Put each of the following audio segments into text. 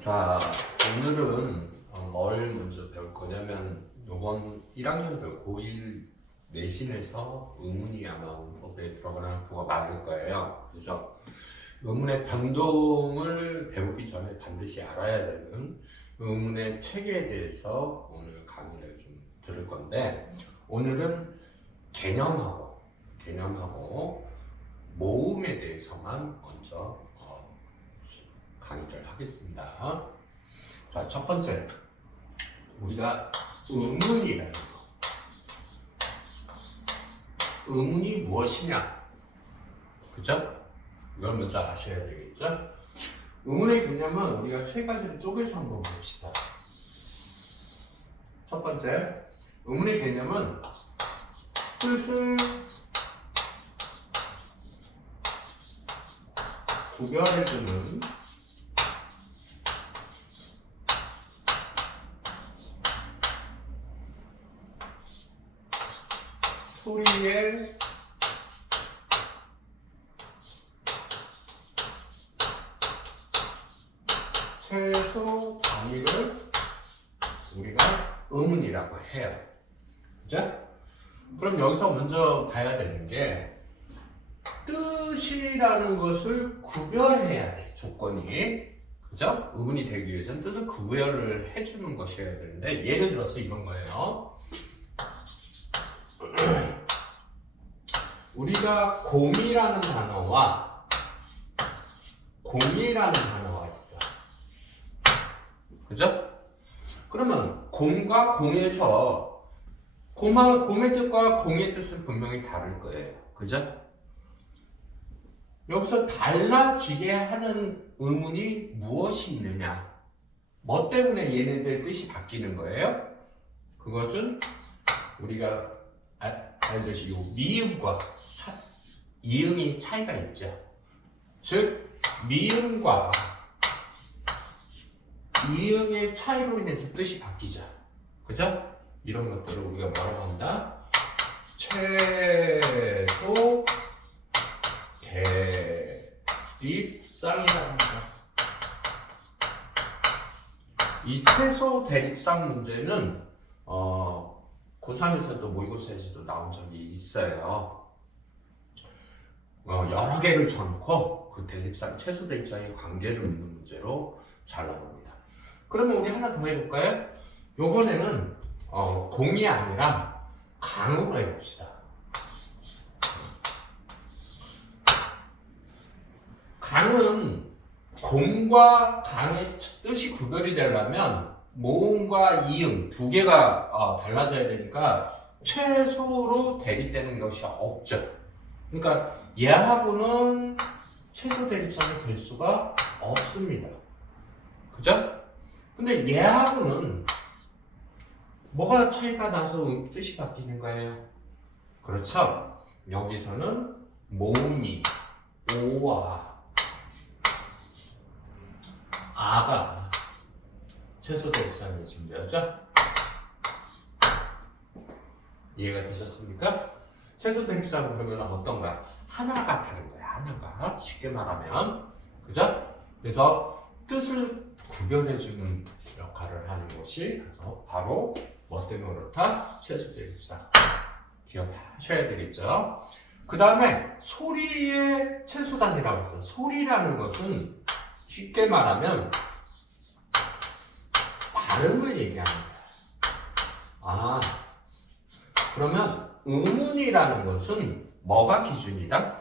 자, 오늘은 뭘 먼저 배울 거냐면 요번 1학년들 고1 내신에서 의문이 아마 문법에 들어가는 학교가 많을 거예요. 그래서 의문의 변동을 배우기 전에 반드시 알아야 되는 의문의 체계에 대해서 오늘 강의를 좀 들을 건데, 오늘은 개념하고 모음에 대해서만 먼저 강의를 하겠습니다. 자, 첫 번째, 우리가 의문이라는 거. 의문이 무엇이냐? 그죠? 이걸 먼저 아셔야 되겠죠? 의문의 개념은 우리가 세 가지로 쪼개서 한번 봅시다. 첫 번째, 의문의 개념은 뜻을 구별해주는 소리의 최소 단위를 우리가 의문이라고 해요. 그죠? 그럼 여기서 먼저 봐야 되는 게 뜻이라는 것을 구별해야 돼, 조건이. 그죠? 의문이 되기 위해서는 뜻을 구별을 해주는 것이어야 되는데, 예를 들어서 이런 거예요. 우리가 공이라는 단어와 공이라는 단어가 있어. 그죠? 그러면 공과 공에서 공의 뜻과 공의 뜻은 분명히 다를 거예요. 그죠? 여기서 달라지게 하는 의문이 무엇이 있느냐? 뭐 때문에 얘네들 뜻이 바뀌는 거예요? 그것은 우리가 알듯이 이 미음과 이음이 차이가 있죠. 즉 미음과 이음의 차이로 인해서 뜻이 바뀌죠. 그죠? 이런 것들을 우리가 뭐라고 한다? 최소 대립상이라고 합니다. 이 최소 대립상 문제는 고3에서도 모의고사에서도 나온 적이 있어요. 여러 개를 쳐놓고 그 대립상, 최소 대립상의 관계를 묻는 문제로 잘 나옵니다. 그러면 우리 하나 더 해볼까요? 요번에는 공이 아니라 강으로 해봅시다. 강은 공과 강의 뜻이 구별이 되려면 모음과 이음 두 개가 달라져야 되니까 최소로 대립되는 것이 없죠. 그러니까 얘하고는 최소 대립상이 될 수가 없습니다. 그죠? 근데 얘하고는 뭐가 차이가 나서 뜻이 바뀌는 거예요? 그렇죠? 여기서는 모음이 오와 아가 최소 대립상이 존재하죠? 이해가 되셨습니까? 최소 대립상은 그러면 어떤 거야? 하나가 다른 거야. 하나가. 쉽게 말하면. 그죠? 그래서 뜻을 구별해주는 역할을 하는 것이 바로 뭐 때문에 그렇다? 최소 대립상. 기억하셔야 되겠죠? 그 다음에 소리의 최소 단위라고 했어요. 소리라는 것은 쉽게 말하면 발음을 얘기하는 거야. 그러면 의문이라는 것은 뭐가 기준이다?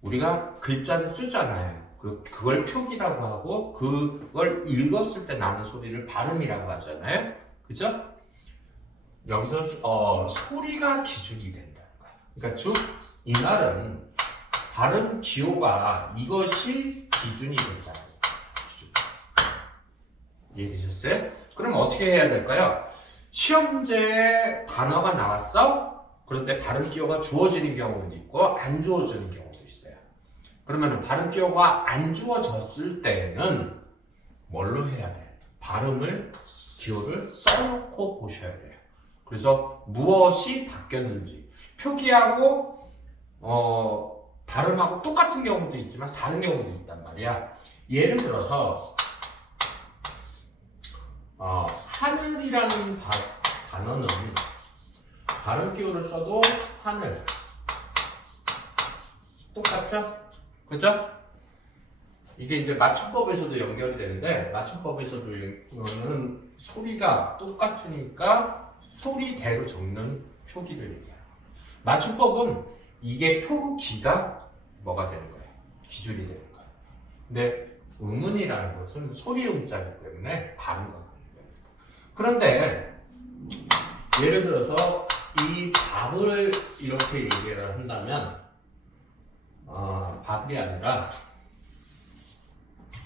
우리가 글자를 쓰잖아요. 그걸 표기라고 하고 그걸 읽었을 때 나는 소리를 발음이라고 하잖아요. 그죠? 여기서 소리가 기준이 된다는 거야. 그러니까 즉 이 말은 발음 기호가 이것이 기준이 된다는 거야. 기준. 이해되셨어요? 그럼 어떻게 해야 될까요? 시험지에 단어가 나왔어? 그런데 발음 기호가 주어지는 경우도 있고 안 주어지는 경우도 있어요. 그러면 발음 기호가 안 주어졌을 때는 뭘로 해야 돼? 발음을 기호를 써놓고 보셔야 돼요. 그래서 무엇이 바뀌었는지 표기하고 발음하고 똑같은 경우도 있지만 다른 경우도 있단 말이야. 예를 들어서 하늘이라는 단어는 발음 기호를 써도 하늘 똑같죠? 그죠? 이게 이제 맞춤법에서도 연결이 되는데 맞춤법에서도 소리가 똑같으니까 소리대로 적는 표기를 얘기해요. 맞춤법은 이게 표기가 뭐가 되는 거예요? 기준이 되는 거예요. 근데 음운이라는 것은 소리 음자이기 때문에 발음과 관련됩니다. 그런데 예를 들어서 이 밥을 이렇게 얘기를 한다면 밥이 아니라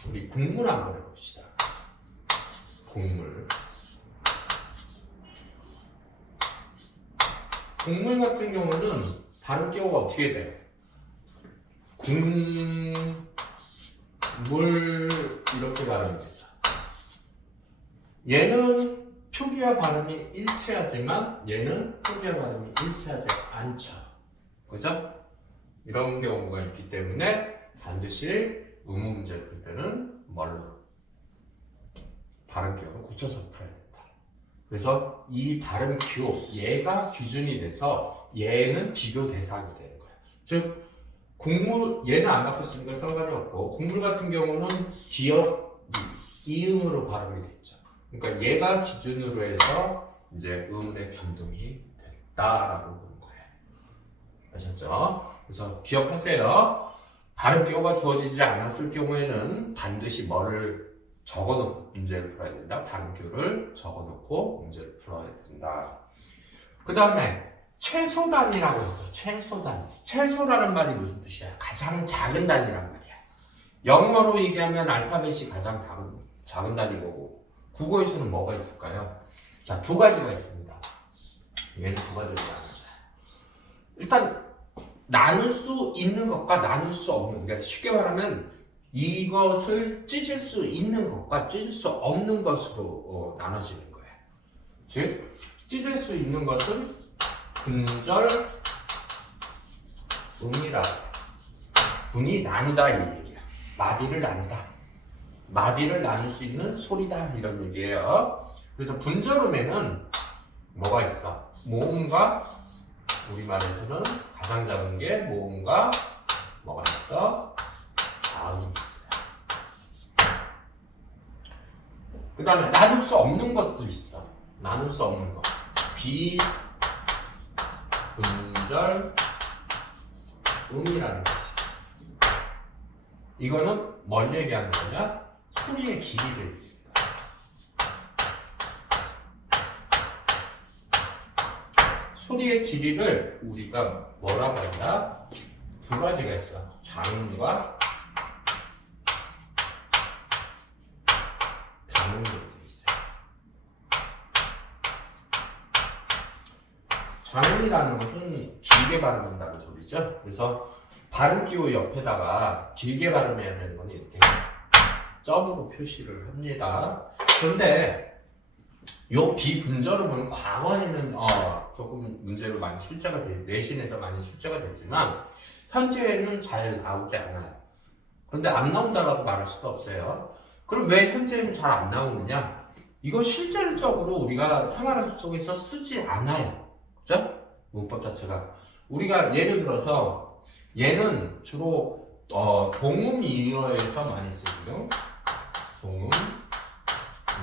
우리 국물 한번 해봅시다. 국물 같은 경우는 발음 기호가 어떻게 돼? 국물 이렇게 발음이 되죠. 얘는 표기와 발음이 일치하지만 얘는 표기와 발음이 일치하지 않죠. 그죠? 이런 경우가 있기 때문에 반드시 의문 문제를 풀 때는 뭘로? 발음 기호를 고쳐서 풀어야 된다. 그래서 이 발음 기호, 얘가 기준이 돼서 얘는 비교 대상이 되는 거예요. 즉, 얘는 안 바뀌었으니까 상관이 없고, 국물 같은 경우는 기역, 이음으로 발음이 됐죠. 그러니까 얘가 기준으로 해서 이제 음의 변동이 됐다라고 보는 거예요. 아셨죠? 그래서 기억하세요. 발음 기호가 주어지지 않았을 경우에는 반드시 뭐를 적어놓고 문제를 풀어야 된다. 발음 기호를 적어놓고 문제를 풀어야 된다. 그 다음에 최소 단위라고 했어. 최소 단위. 최소라는 말이 무슨 뜻이야? 가장 작은 단위란 말이야. 영어로 얘기하면 알파벳이 가장 작은 단위고 국어에서는 뭐가 있을까요? 자, 두 가지가 있습니다. 얘는 두 가지가 나눠요. 일단 나눌 수 있는 것과 나눌 수 없는, 그러니까 쉽게 말하면 이것을 찢을 수 있는 것과 찢을 수 없는 것으로 나눠지는 거예요. 즉, 찢을 수 있는 것은 분절, 음이라. 분이 나누다 이 얘기야. 마디를 나누다. 마디를 나눌 수 있는 소리다 이런 얘기예요. 그래서 분절음에는 뭐가 있어? 모음과 우리말에서는 가장 작은 게 모음과 뭐가 있어? 자음이 있어요. 그 다음에 나눌 수 없는 것도 있어. 나눌 수 없는 것. 비, 분절, 음이라는 거지. 이거는 뭘 얘기하는 거냐? 소리의 길이를 얘기합니다. 소리의 길이를 우리가 뭐라고 하냐? 두 가지가 있어. 장음과 단음으로 되어 있어요. 장음이라는 것은 길게 발음한다는 소리죠. 그래서 발음 기호 옆에다가 길게 발음해야 되는 건 이렇게 점으로 표시를 합니다. 그런데 요 비분절음은 과거에는 조금 문제로 많이 내신에서 많이 출제가 됐지만 현재는 잘 나오지 않아요. 그런데 안 나온다라고 말할 수도 없어요. 그럼 왜 현재는 잘 안 나오느냐? 이거 실질적으로 우리가 생활 속에서 쓰지 않아요. 그죠? 문법 자체가. 우리가 예를 들어서 얘는 주로 동음 이어에서 많이 쓰고요. 동음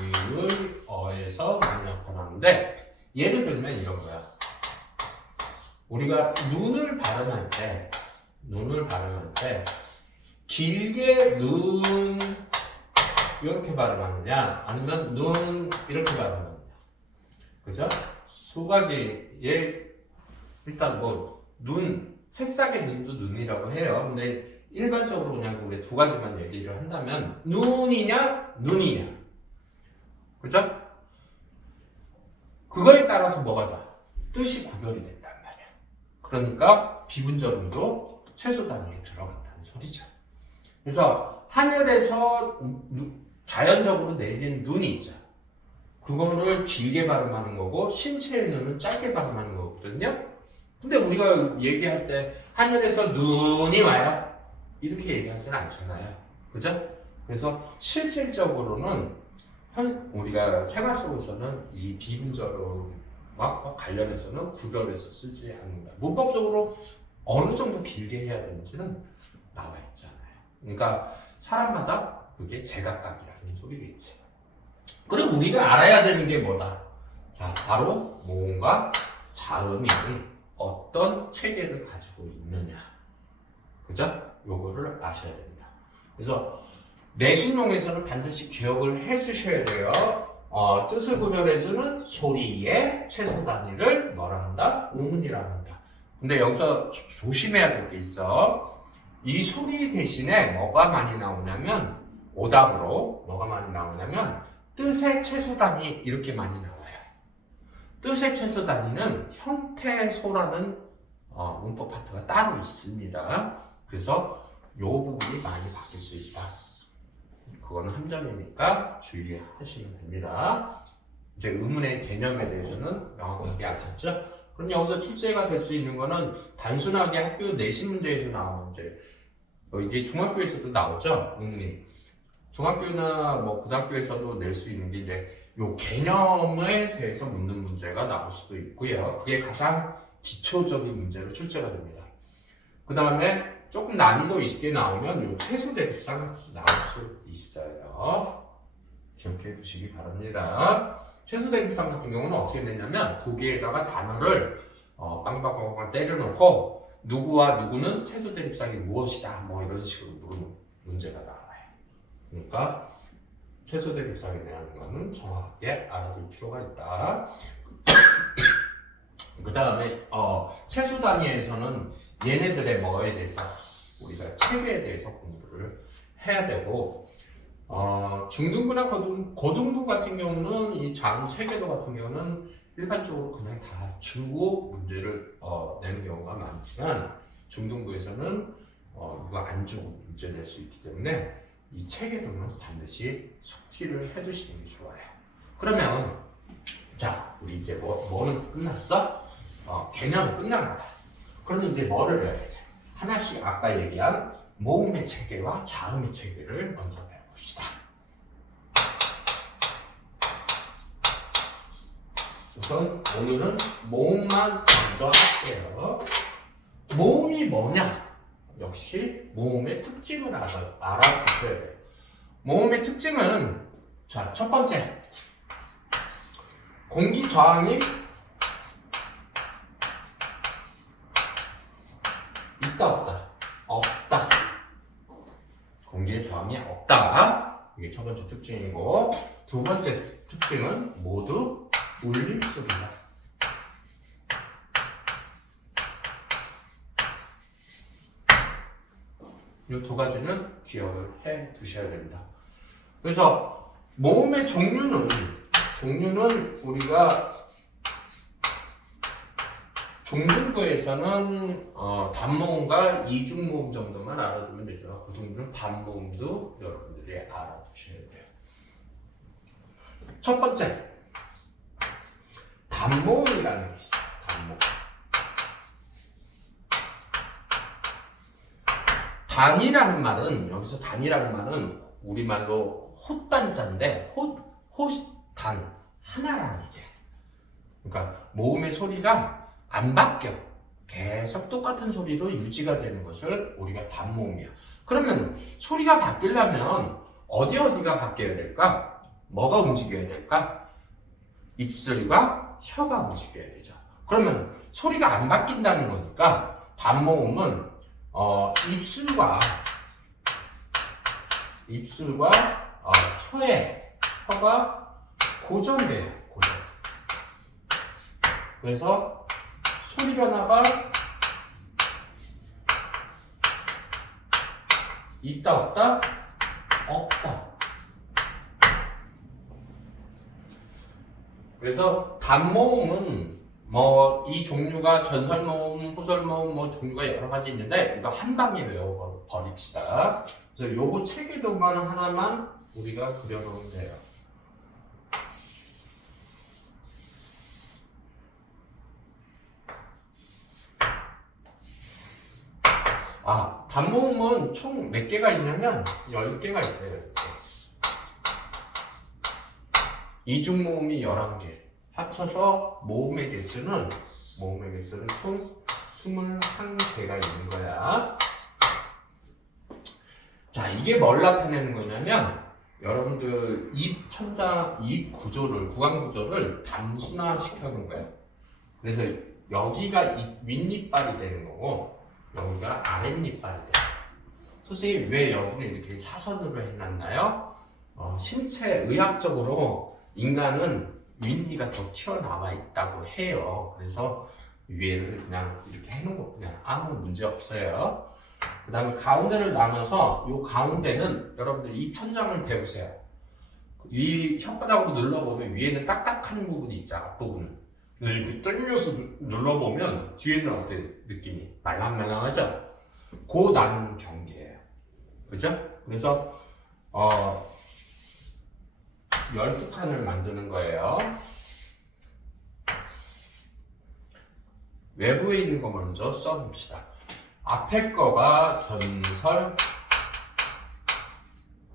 이을 어에서 많이 나타나는데 예를 들면 이런 거야. 우리가 눈을 발음할 때 길게 눈 이렇게 발음하느냐 아니면 눈 이렇게 발음하느냐. 그죠? 두 가지의 일단 뭐 눈, 새싹의 눈도 눈이라고 해요. 근데 일반적으로 그냥 우리 두 가지만 얘기를 한다면 눈이냐 눈이냐. 그죠? 그거에 따라서 뭐가 다 뜻이 구별이 된단 말이야. 그러니까 비분절음도 최소 단위에 들어간다는 소리죠. 그래서 하늘에서 자연적으로 내리는 눈이 있죠. 그거를 길게 발음하는 거고 신체의 눈은 짧게 발음하는 거거든요. 근데 우리가 얘기할 때 하늘에서 눈이 와요. 이렇게 얘기하지는 않잖아요. 그죠? 그래서 실질적으로는 우리가 생활 속에서는 이 비분절음과 관련해서는 구별해서 쓰지 않는다. 문법적으로 어느 정도 길게 해야 되는지는 나와 있잖아요. 그러니까 사람마다 그게 제각각이라는 소리겠지. 그리고 우리가 알아야 되는 게 뭐다? 자, 바로 모음과 자음이 어떤 체계를 가지고 있느냐. 그죠? 요거를 아셔야 됩니다. 그래서 내신용에서는 반드시 기억을 해 주셔야 돼요. 뜻을 구별해주는 소리의 최소 단위를 뭐라 한다? 음운이라고 한다. 근데 여기서 조심해야 될 게 있어. 이 소리 대신에 뭐가 많이 나오냐면, 오답으로 뭐가 많이 나오냐면 뜻의 최소 단위 이렇게 많이 나와요. 뜻의 최소 단위는 형태소라는 문법 파트가 따로 있습니다. 그래서 이 부분이 많이 바뀔 수 있다. 그거는 함정이니까 주의하시면 됩니다. 이제 의문의 개념에 대해서는 명확하게 아셨죠? 그럼 여기서 출제가 될 수 있는 거는 단순하게 학교 내신 문제에서 나오는 문제. 이게 중학교에서도 나오죠? 의문이. 중학교나 뭐 고등학교에서도 낼 수 있는 게 이제 요 개념에 대해서 묻는 문제가 나올 수도 있고요. 그게 가장 기초적인 문제로 출제가 됩니다. 그 다음에 조금 난이도 있게 나오면 요 최소 대립상 나올 수 있어요. 기억해 두시기 바랍니다. 최소 대립상 같은 경우는 어떻게 되냐면 거기에다가 단어를 빵빵빵빵 때려놓고 누구와 누구는 최소 대립상이 무엇이다 뭐 이런 식으로 물은 문제가 나와요. 그러니까 최소 대립상에 대한 거는 정확하게 알아둘 필요가 있다. 그 다음에 최소 단위에서는 얘네들의 뭐에 대해서 우리가 체계에 대해서 공부를 해야 되고 중등부나 고등부 같은 경우는 이 자음 체계도 같은 경우는 일반적으로 그냥 다 주고 문제를 내는 경우가 많지만 중등부에서는 이거 안 주고 문제 낼 수 있기 때문에 이 체계도는 반드시 숙지를 해두시는 게 좋아요. 그러면 자 우리 이제 뭐는 끝났어? 개념은 끝난 거다. 그러면 이제 뭐를 배워야 돼? 하나씩 아까 얘기한 모음의 체계와 자음의 체계를 먼저 배워봅시다. 우선 오늘은 모음만 먼저 할게요. 모음이 뭐냐? 역시 모음의 특징을 알아보셔야 돼요. 모음의 특징은 자, 첫 번째 공기 저항이 있다 없다? 없다. 공기의 저항이 없다. 이게 첫 번째 특징이고 두 번째 특징은 모두 울림소리다. 이 두 가지는 기억을 해 두셔야 됩니다. 그래서 모음의 종류는 우리가 중등부에서는 단모음과 이중모음 정도만 알아두면 되죠. 고등부는 반모음도 여러분들이 알아두셔야 돼요. 첫 번째 단모음이라는 게 있어요. 단모음. 단이라는 말은 여기서 단이라는 말은 우리말로 헛단자인데 헛단 하나라는 얘기예요. 그러니까 모음의 소리가 안 바뀌어. 계속 똑같은 소리로 유지가 되는 것을 우리가 단모음이야. 그러면 소리가 바뀌려면 어디가 바뀌어야 될까? 뭐가 움직여야 될까? 입술과 혀가 움직여야 되죠. 그러면 소리가 안 바뀐다는 거니까 단모음은 입술과 혀가 고정돼요. 고정. 그래서 소리 변화가 있다 없다? 없다. 그래서 단모음은 이 종류가 전설모음, 후설모음 종류가 여러 가지 있는데 이거 한 방에 외워버립시다. 그래서 요거 체계도만 하나만 우리가 그려놓으면 돼요. 단모음은 총 몇 개가 있냐면 10개가 있어요. 이렇게. 이중 모음이 11개. 합쳐서 모음의 개수는 총 21개가 있는 거야. 자, 이게 뭘 나타내는 거냐면 여러분들 입 구조를, 구강 구조를 단순화시켜 놓은 거예요. 그래서 여기가 윗니빨이 되는 거고 여기가 아랫니빨이 돼요. 선생님 왜 여기는 이렇게 사선으로 해놨나요? 신체 의학적으로 인간은 윗니가 더 튀어나와 있다고 해요. 그래서 위에를 그냥 이렇게 해놓은 거 그냥 아무 문제 없어요. 그 다음에 가운데를 나눠서 이 가운데는 여러분들 입 천장을 대보세요. 이 혓바닥으로 눌러보면 위에는 딱딱한 부분이 있죠. 앞부분은. 이렇게 당겨서 눌러보면 뒤에는 어때 느낌이? 말랑말랑하죠? 그 나누는 경계예요. 그죠? 그래서 12칸을 만드는 거예요. 외부에 있는 거 먼저 써봅시다. 앞에 거가 전설,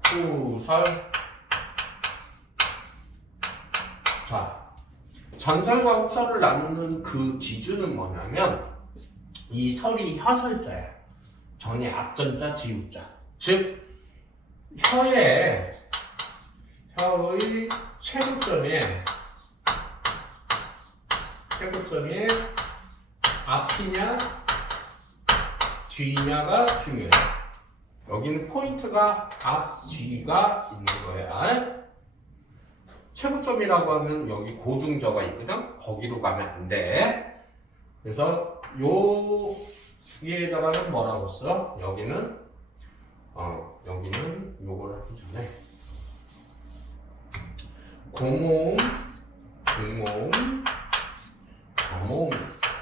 후설. 자, 전설과 후설을 나누는 그 기준은 뭐냐면 이 설이 혀설자야. 전이 앞전자, 뒤우자. 즉 혀의 최고점이 앞이냐 뒤냐가 중요해. 여기는 포인트가 앞, 뒤가 있는 거야. 최고점이라고 하면 여기 고중저가 있거든. 거기로 가면 안 돼. 그래서 여기에다가는 뭐라고 써? 여기는 요걸 하기 전에 고모음, 중모음, 저모음이 있어요.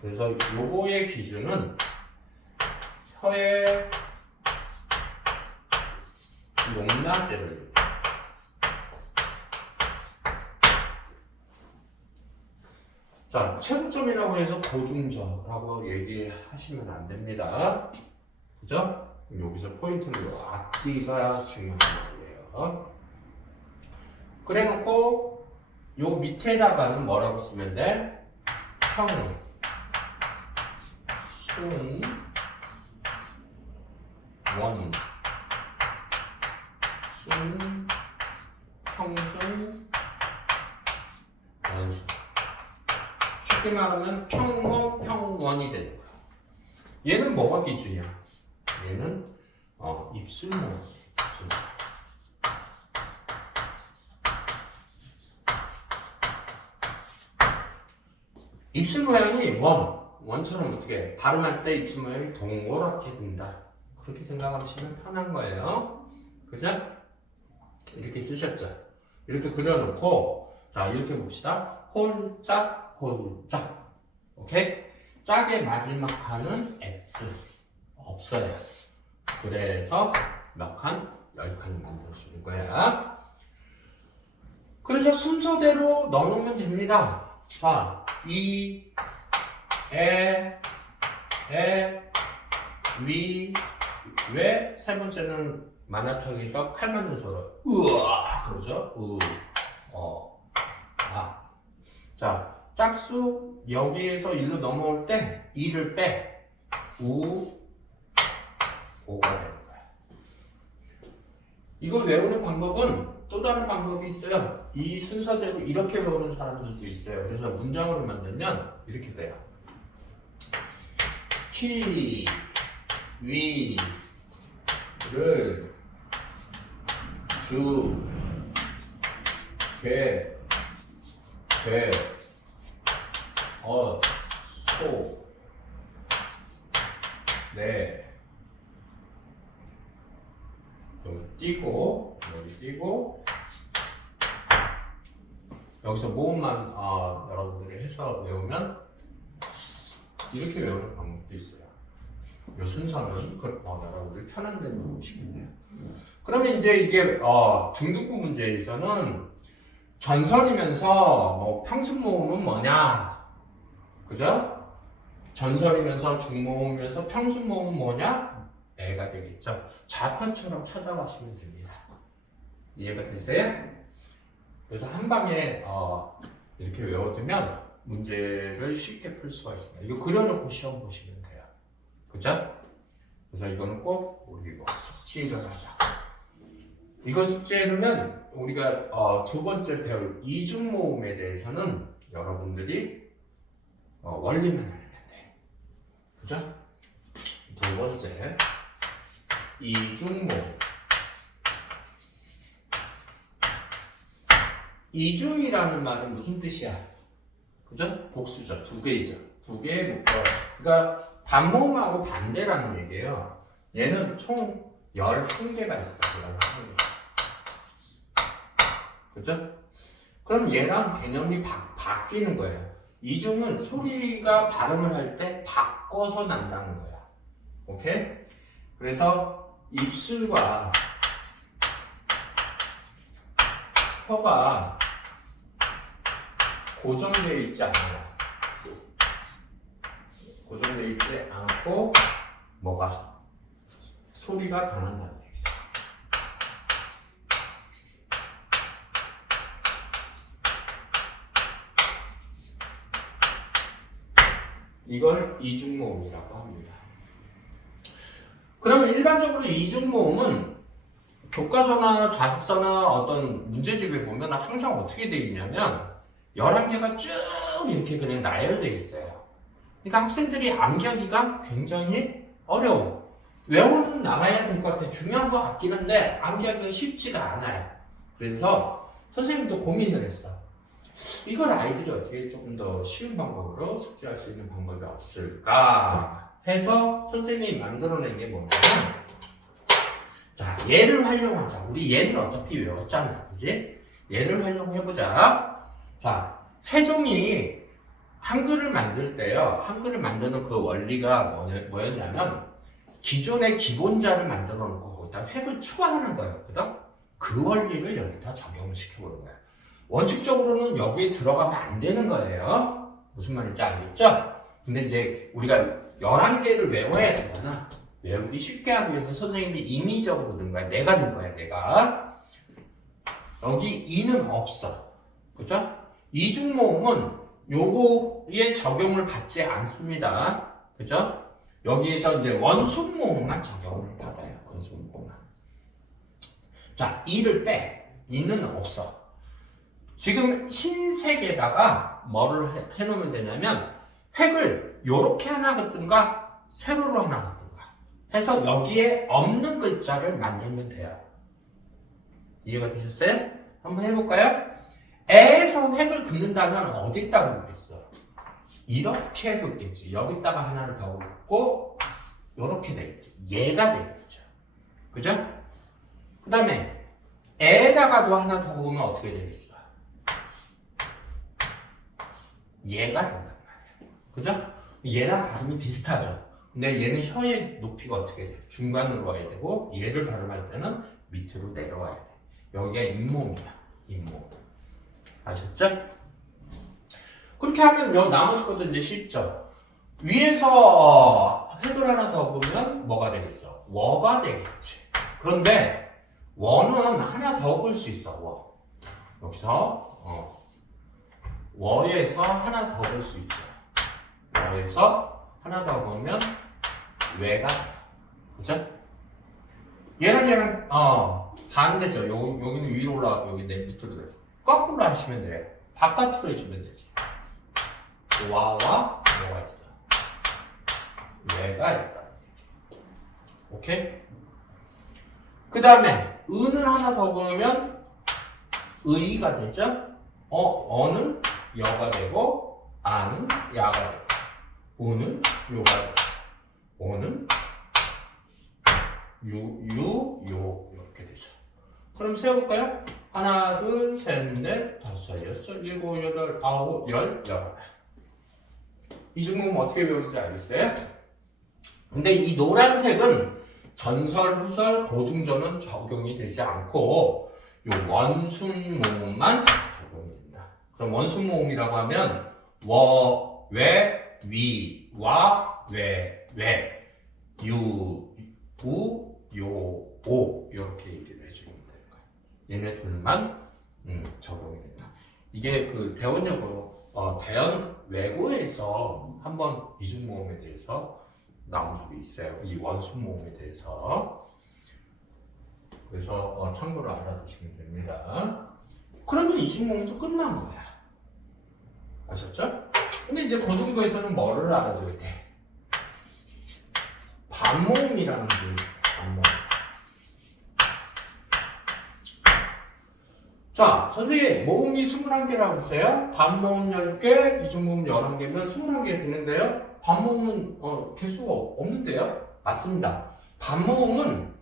그래서 요거의 기준은 혀의 높낮이를 자, 최고점이라고 해서 고중저라고 얘기하시면 안 됩니다. 그죠? 여기서 포인트는 요 앞뒤가 중요한 거예요. 그래 놓고 요 밑에다가는 뭐라고 쓰면 돼? 평, 순, 원, 순, 평순, 원순. 쉽게 말하면 평원, 평원이 되는 거야. 얘는 뭐가 기준이야? 얘는 입술 모양. 입술 모양이 원처럼 어떻게 발음할 때 입술 모양이 동그랗게 된다. 그렇게 생각하시면 편한 거예요. 그죠? 이렇게 쓰셨죠? 이렇게 그려놓고 자 이렇게 봅시다. 홀짝 홀짝. 오케이? 짝의 마지막 칸은 X 없어요. 그래서 몇 칸? 10칸을 만들어주는 거야. 그래서 순서대로 넣어놓으면 됩니다. 자, 이, 에, 위, 왜? 세 번째는 만화책에서 칼 맞는 소리. 으아! 그러죠? 자, 짝수 여기에서 일로 넘어올 때 이를 빼. 오가 되는 거야. 이걸 외우는 방법은 또 다른 방법이 있어요. 이 순서대로 이렇게 외우는 사람들도 있어요. 그래서 문장으로 만들면 이렇게 돼요. 키, 위, 를, 주, 개, 소, 네. 여기 띄고 여기서 모음만 여러분들이 해서 외우면 이렇게 외우는 방법도 있어요. 이 순서는 여러분들 편한 대로 외우시면 돼요. 그러면 이제 이게 중등부 문제에서는 전설이면서 뭐 평순모음은 뭐냐, 그죠? 전설이면서 중모음이면서 평순모음은 뭐냐? 애가 되겠죠. 좌표처럼 찾아가시면 됩니다. 이해가 되세요? 그래서 한 방에 이렇게 외워두면 문제를 쉽게 풀 수가 있습니다. 이거 그려놓고 시험 보시면 돼요. 그죠? 그래서 이거는 꼭 우리 숙지를 하자. 이거 숙지해 놓으면 우리가 두 번째 배울 이중모음에 대해서는 여러분들이 원리만 알면 돼. 그죠? 두 번째 이중모음. 이중이라는 말은 무슨 뜻이야? 그죠? 복수죠. 두 개이죠. 두 개의 목표. 그러니까 단모음하고 반대라는 얘기예요. 얘는 총 11개가 있어. 11개. 그죠? 그럼 얘랑 개념이 바뀌는 거예요. 이중은 소리가 발음을 할 때 바꿔서 난다는 거야. 오케이? 그래서 입술과 혀가 고정되어 있지 않아요. 고정되어 있지 않고 뭐가? 소리가 변한다는 얘기죠. 이걸 이중모음이라고 합니다. 그러면 일반적으로 이중모음은 교과서나 자습서나 어떤 문제집에 보면 항상 어떻게 되어 있냐면 11개가 쭉 이렇게 그냥 나열되어 있어요. 그러니까 학생들이 암기하기가 굉장히 어려워. 외워는 나가야 될 것 같아. 중요한 것 같긴 한데 암기하기가 쉽지가 않아요. 그래서 선생님도 고민을 했어. 이걸 아이들이 어떻게 조금 더 쉬운 방법으로 숙지할 수 있는 방법이 없을까 해서 선생님이 만들어낸 게 뭐냐면, 자, 얘를 활용하자. 우리 얘는 어차피 외웠잖아. 그지? 얘를 활용해보자. 자, 세종이 한글을 만들 때요. 한글을 만드는 그 원리가 뭐였냐면, 기존의 기본자를 만들어 놓고 거기다 획을 추가하는 거예요. 그죠? 그 원리를 여기다 적용을 시켜보는 거예요. 원칙적으로는 여기에 들어가면 안 되는 거예요. 무슨 말인지 알겠죠? 근데 이제 우리가 11개를 외워야 되잖아. 외우기 쉽게 하기 위해서 선생님이 임의적으로 넣은 거야. 내가 넣은 거야, 내가. 여기 이는 없어. 그죠? 이중모음은 요거에 적용을 받지 않습니다. 그죠? 여기에서 이제 원순모음만 적용을 받아요. 원순모음만. 자, 이를 빼. 이는 없어. 지금 흰색에다가 뭐를 해놓으면 되냐면 획을 요렇게 하나 긋든가 세로로 하나 긋든가 해서 여기에 없는 글자를 만들면 돼요. 이해가 되셨어요? 한번 해볼까요? 에에서 획을 긋는다면 어디다가 긋겠어? 이렇게 긋겠지. 여기다가 하나를 더 긋고 요렇게 되겠지. 얘가 되겠죠. 그죠? 그 다음에 에에다가도 하나 더 긋으면 어떻게 되겠어? 얘가 된단 말이야. 그죠? 얘랑 발음이 비슷하죠? 근데 얘는 혀의 높이가 어떻게 돼? 중간으로 와야 되고, 얘를 발음할 때는 밑으로 내려와야 돼. 여기가 잇몸이야. 잇몸. 아셨죠? 그렇게 하면 나머지 것도 이제 쉽죠? 위에서 획을 하나 더 그으면 뭐가 되겠어? 워가 되겠지. 그런데 워는 하나 더 그을 수 있어. 워. 여기서 워에서 하나 더 볼 수 있죠. 워에서 하나 더 보면 외가 돼요. 그죠? 얘랑 반대죠. 여기는 위로 올라가고 여기 내 밑으로 돼요. 거꾸로 하시면 돼요. 바깥으로 해주면 되지. 와와 뭐가 있어. 외가 있다. 오케이? 그 다음에 은을 하나 더 보면 의가 되죠? 어는 여가 되고, 아는 야가 되고, 우는 요가 되고, 오는 요 이렇게 되죠. 그럼 세워볼까요? 하나, 둘, 셋, 넷, 다섯, 여섯, 일곱, 여덟, 아홉, 열, 열하나. 이중모음 어떻게 배우는지 알겠어요? 근데 이 노란색은 전설, 후설, 고중전은 적용이 되지 않고 요 원순모음만 적용이 된다. 그럼 원순모음이라고 하면 워, 웨, 위, 와, 웨, 웨, 유, 우, 요, 오 이렇게 얘기를 해주면 되는 거예요. 얘네 둘만 적용이 된다. 이게 그 대원 외고에서 한번 이중모음에 대해서 나온 적이 있어요. 이 원순모음에 대해서. 그래서 참고로 알아두시면 됩니다. 그러면 이중모음도 끝난 거야. 아셨죠? 근데 이제 고등부에서는 뭐를 알아둬야 돼? 반모음이라는 게 있어요. 반모음. 자, 선생님, 모음이 21개라고 했어요. 단모음 10개, 이중모음 11개면 21개 되는데요. 반모음은 개수가 없는데요? 맞습니다. 반모음은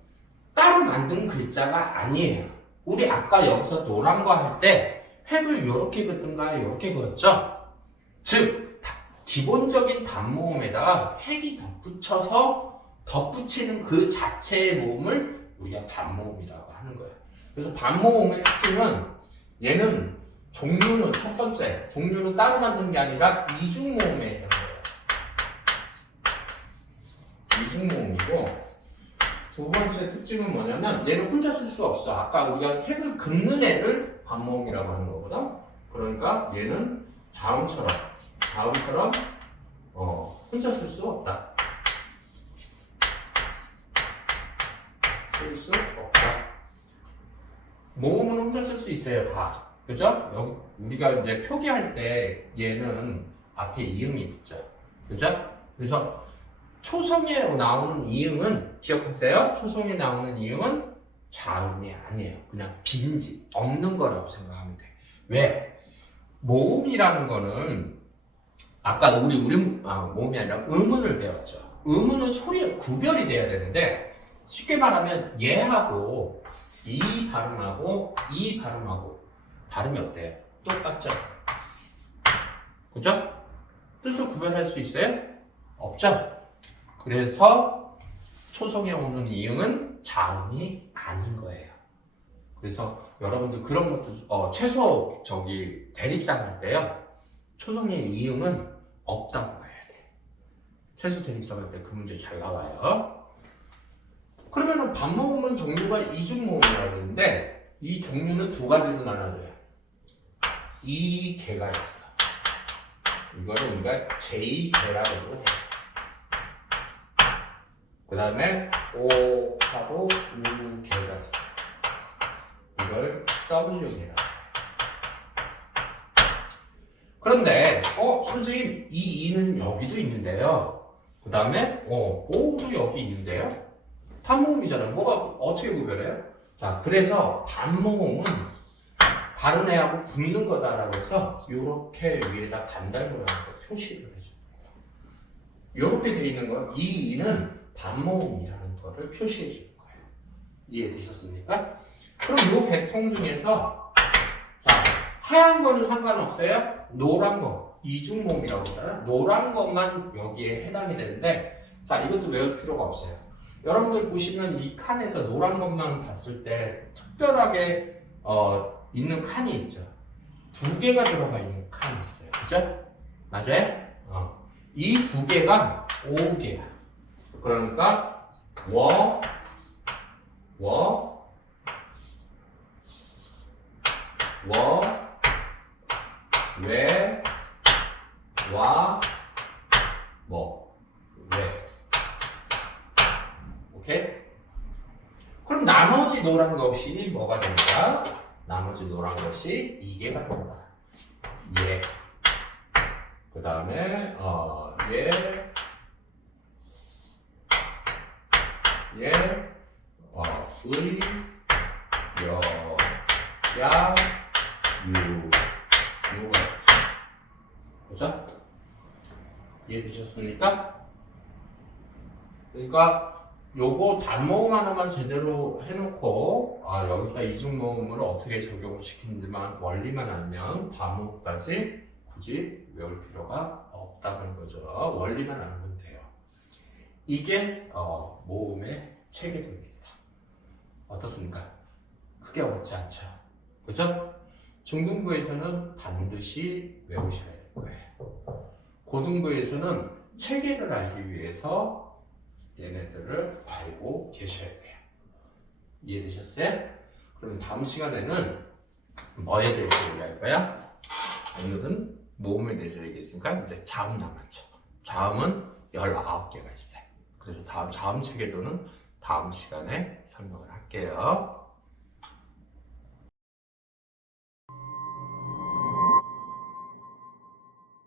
따로 만든 글자가 아니에요. 우리 아까 여기서 노란 거 할 때 획을 이렇게 긋든가 이렇게 그었죠? 즉, 기본적인 단모음에다가 획이 덧붙이는 그 자체의 모음을 우리가 반모음이라고 하는 거예요. 그래서 반모음의 특징은 얘는 종류는 첫 번째, 종류는 따로 만든 게 아니라 이중모음에 해당해요. 이중모음이고 두 번째 특징은 뭐냐면 얘는 혼자 쓸 수 없어. 아까 우리가 획을 긋는 애를 반모음이라고 하는 거거든. 그러니까 얘는 자음처럼 혼자 쓸 수 없다. 쓸 수 없다. 모음은 혼자 쓸 수 있어요, 다. 그죠? 여기 우리가 이제 표기할 때 얘는 앞에 이응이 붙죠. 그죠? 그래서 초성에 나오는 이응은 기억하세요? 초성에 나오는 이응은 자음이 아니에요. 그냥 빈집, 없는 거라고 생각하면 돼. 왜? 모음이라는 거는 아까 모음이 아니라 음운을 배웠죠. 음운은 소리가 구별이 돼야 되는데 쉽게 말하면 얘하고 이 발음하고 이 발음하고 발음이 어때요? 똑같죠? 그죠? 뜻을 구별할 수 있어요? 없죠? 그래서 초성에 오는 이응은 자음이 아닌 거예요. 그래서 여러분들 그런 것도 최소 대립상 할 때요. 초성에 이응은 없다고 봐야 돼. 최소 대립상 할 때 그 문제 잘 나와요. 그러면은 반모음은 종류가 이중모음이라고 하는데 이 종류는 두 가지로 나눠져요. 이 개가 있어. 이거를 우리가 J개라고도 해. 그 다음에 O하고 U개가 있어. 이걸 W개라. 그런데 선생님 이 이는 여기도 있는데요. 그 다음에 O도 여기 있는데요. 단모음이잖아요. 뭐가 어떻게 구별해요? 자, 그래서 반모음은 다른 애하고 붙는 거다라고 해서 이렇게 위에다 반달 모양으로 표시를 해줍니다. 이렇게 돼 있는 거, 이 이는 반모음이라는 거를 표시해 주는 거예요. 이해되셨습니까? 그럼 이 계통 중에서 자, 하얀 거는 상관없어요. 노란 거, 이중모음이라고 했잖아요. 노란 것만 여기에 해당이 되는데 자, 이것도 외울 필요가 없어요. 여러분들 보시면 이 칸에서 노란 것만 봤을 때 특별하게 있는 칸이 있죠. 두 개가 들어가 있는 칸이 있어요. 그죠? 맞아요? 이 두 개가 5개야. 그러니까 왜, 와, 왜. 오케이? 그럼 나머지 노란 것이 뭐가 됩니까? 나머지 노란 것이 이게가 된다. 예. 그 다음에 예, 의, 여, 야, 유가 있죠. 그죠? 이해되셨습니까? 그러니까 요거 단모음 하나만 제대로 해놓고 여기다 이중모음을 어떻게 적용을 시키는지만 원리만 알면 반모음까지 굳이 외울 필요가 없다는 거죠. 원리만 알면 돼요. 이게 모음의 체계도입니다. 어떻습니까? 크게 어렵지 않죠? 그죠? 중등부에서는 반드시 외우셔야 될 거예요. 고등부에서는 체계를 알기 위해서 얘네들을 알고 계셔야 돼요. 이해되셨어요? 그럼 다음 시간에는 뭐에 대해서 얘기할 거야? 오늘은 모음에 대해서 얘기했으니까 이제 자음 남았죠. 자음은 19개가 있어요. 그래서 자음 체계도는 다음 시간에 설명을 할게요.